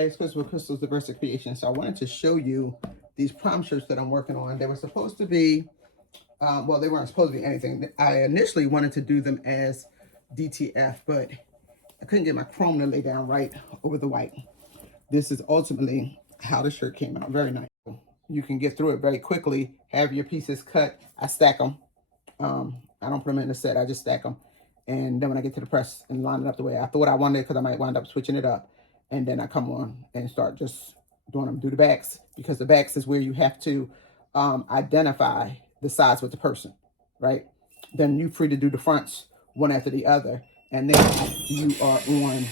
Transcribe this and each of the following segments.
everybody, it's Chris with Crystal's Diversity Creation. So I wanted to show you these prom shirts that I'm working on. They were supposed to be, well, they weren't supposed to be anything. I initially wanted to do them as DTF, but I couldn't get my chrome to lay down right over the white. This is ultimately how the shirt came out. Very nice. You can get through it very quickly, have your pieces cut. I stack them. I don't put them in the set, I just stack them. And then when I get to the press and line it up the way I thought I wanted, because I might wind up switching it up. And then I come on and start just doing them. Do the backs, because the backs is where you have to identify the size with the person, right? Then you're free to do the fronts one after the other. And then you are on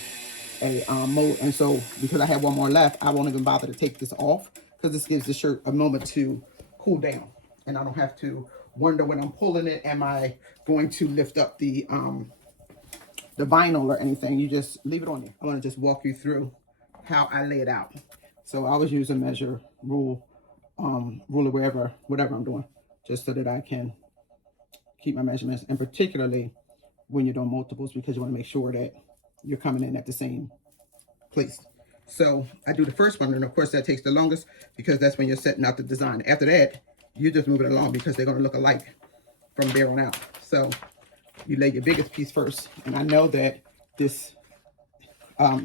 a mode. And so because I have one more left, I won't even bother to take this off, because this gives the shirt a moment to cool down. And I don't have to wonder when I'm pulling it, am I going to lift up the vinyl or anything. You just leave it on there. I want to just walk you through how I lay it out. So I always use a measure rule, ruler, whatever I'm doing, just so that I can keep my measurements, and particularly when you're doing multiples, because you want to make sure that you're coming in at the same place. So I do the first one, and of course that takes the longest, because that's when you're setting out the design. After that, you just move it along, because they're going to look alike from there on out. So you lay your biggest piece first, and I know that this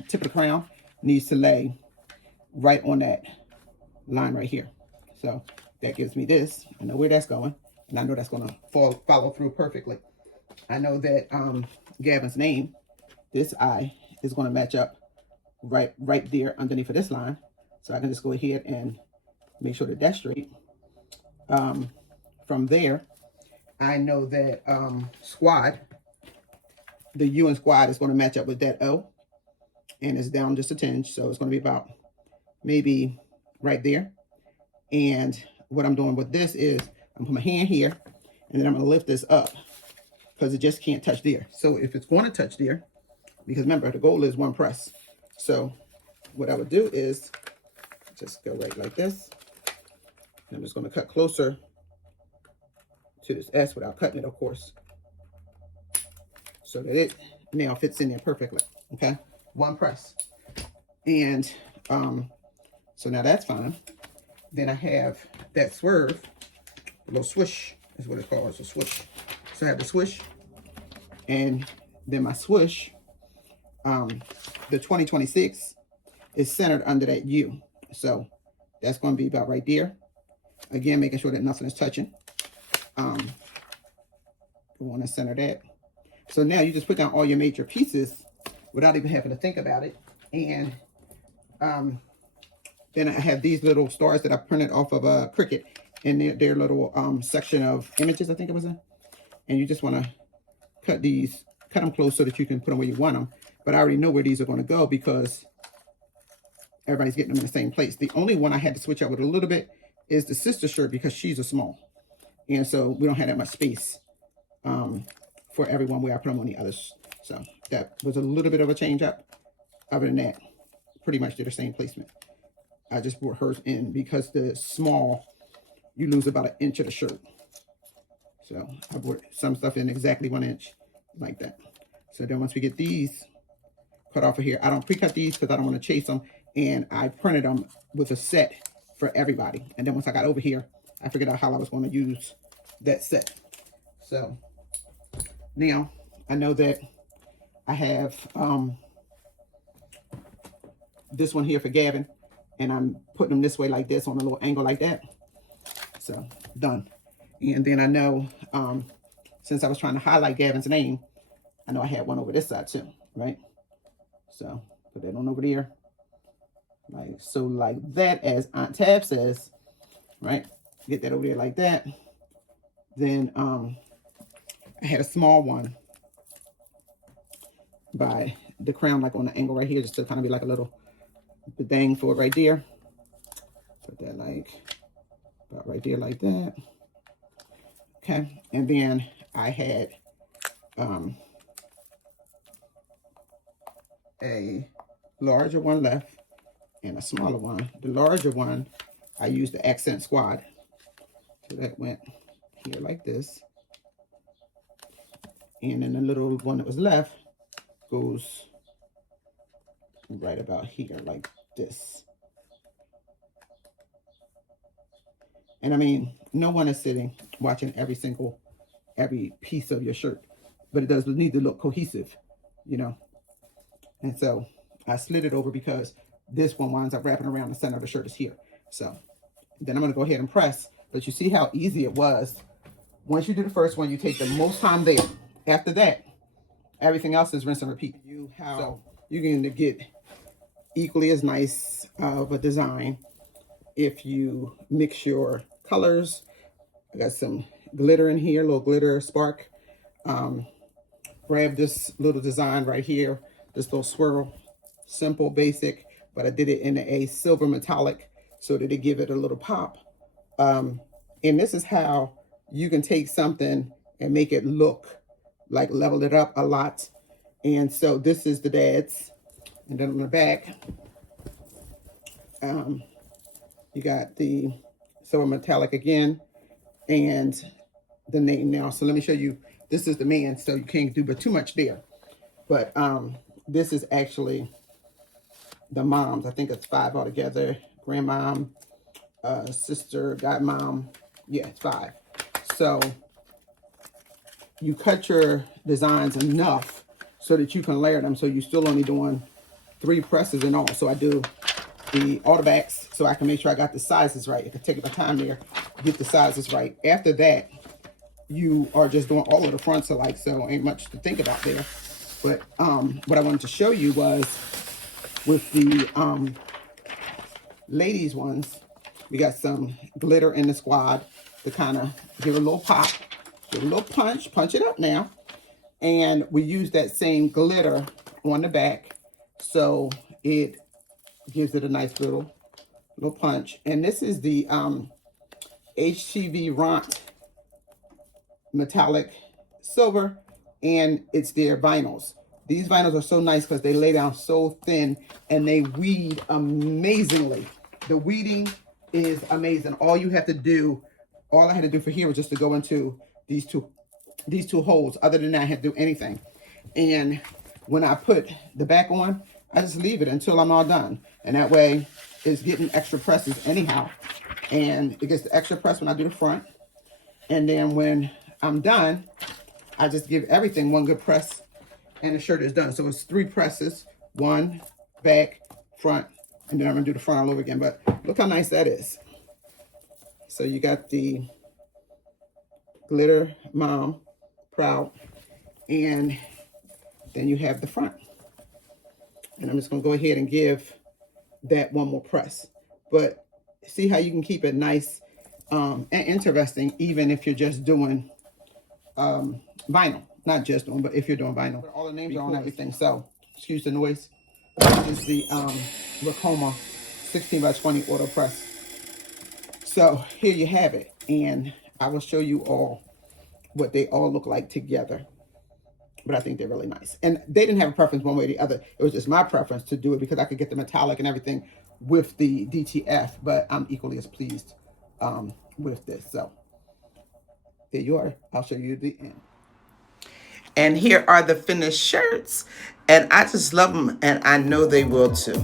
tip of the crown needs to lay right on that line right here. So that gives me this. I know where that's going, and I know that's going to follow through perfectly. I know that Gavin's name, this I, is going to match up right there underneath of this line. So I can just go ahead and make sure that that's straight. From there, I know that squad, the U in squad is going to match up with that O, and it's down just a tinge, so it's going to be about maybe right there. And what I'm doing with this is I'm putting my hand here, and then I'm going to lift this up, because it just can't touch there. So if it's going to touch there, because remember, the goal is one press. So what I would do is just go right like this. And I'm just going to cut closer to this S without cutting it, of course, so that it now fits in there perfectly. Okay, one press. And so now that's fine. Then I have that swerve, a little swish is what it's called. It's a swish. So I have the swish, and then my swish, the 2026 is centered under that U. So that's going to be about right there. Again, making sure that nothing is touching. We want to center that. So now you just put down all your major pieces without even having to think about it. And then I have these little stars that I printed off of Cricut in their little section of images, I think it was in. And you just want to cut them close so that you can put them where you want them. But I already know where these are going to go, because everybody's getting them in the same place. The only one I had to switch out with a little bit is the sister shirt, because she's a small. And so we don't have that much space for everyone where I put them on the others. So that was a little bit of a change up. Other than that, pretty much did the same placement. I just brought hers in, because the small, you lose about 1 inch of the shirt. So I brought some stuff in exactly 1 inch, like that. So then once we get these cut off of here, I don't pre-cut these because I don't want to chase them. And I printed them with a set for everybody. And then once I got over here, I figured out how I was going to use that set. So now I know that I have this one here for Gavin, and I'm putting them this way like this on a little angle like that. So done. And then I know since I was trying to highlight Gavin's name, I know I had one over this side too, right? So put that on over there. Like so, like that, as Aunt Tab says, right? Get that over there like that. Then I had a small one by the crown, like on the angle right here, just to kind of be like a little dang for it right there. Put that like about right there like that. Okay, and then I had a larger one left and a smaller one. The larger one, I used the accent squad. So that went here like this. And then the little one that was left goes right about here, like this. And I mean, no one is sitting watching every piece of your shirt, but it does need to look cohesive, you know. And so I slid it over because this one winds up wrapping around the center of the shirt is here. So then I'm going to go ahead and press. But you see how easy it was. Once you do the first one, you take the most time there. After that, everything else is rinse and repeat. So you're going to get equally as nice of a design if you mix your colors. I got some glitter in here, a little glitter spark. Grab this little design right here, this little swirl. Simple, basic, but I did it in a silver metallic so that it give it a little pop. And this is how you can take something and make it look like level it up a lot. And so this is the dad's. And then on the back, you got the silver metallic again and the name now. So let me show you. This is the man, so you can't do but too much there. But this is actually the moms. I think it's 5 altogether. Grandmom, sister, godmom. Yeah, it's 5. So you cut your designs enough so that you can layer them. So you're still only doing 3 presses in all. So I do all the backs so I can make sure I got the sizes right. It can take my time there, get the sizes right. After that, you are just doing all of the fronts alike. So ain't much to think about there. But what I wanted to show you was with the ladies ones, we got some glitter in the squad to kind of give a little pop, give a little punch it up now. And we use that same glitter on the back, so it gives it a nice little punch. And this is the HTVRont metallic silver, and it's their vinyls. These vinyls are so nice because they lay down so thin and they weed amazingly. The weeding is amazing. All you have to do, all I had to do for here was just to go into these two holes. Other than that, I had to do anything. And when I put the back on, I just leave it until I'm all done. And that way it's getting extra presses anyhow. And it gets the extra press when I do the front. And then when I'm done, I just give everything one good press and the shirt is done. So it's 3 presses, 1, back, front, and then I'm gonna do the front all over again. But look how nice that is. So you got the glitter mom, proud, and then you have the front. And I'm just gonna go ahead and give that one more press. But see how you can keep it nice and interesting, even if you're just doing vinyl. Not just doing, but if you're doing vinyl. All the names are on everything. So, excuse the noise. This is the Racoma 16 by 20 auto press. So here you have it. And I will show you all what they all look like together. But I think they're really nice. And they didn't have a preference one way or the other. It was just my preference to do it because I could get the metallic and everything with the DTF. But I'm equally as pleased with this. So there you are. I'll show you the end. And here are the finished shirts. And I just love them. And I know they will too.